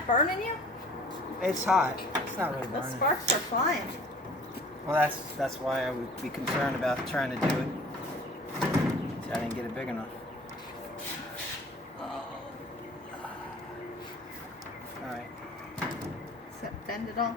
that burning you? It's hot. It's not really The burning. sparks are flying. Well, that's why I would be concerned about trying to do it. See, I didn't get it big enough. Oh. All right. Is that bend it all?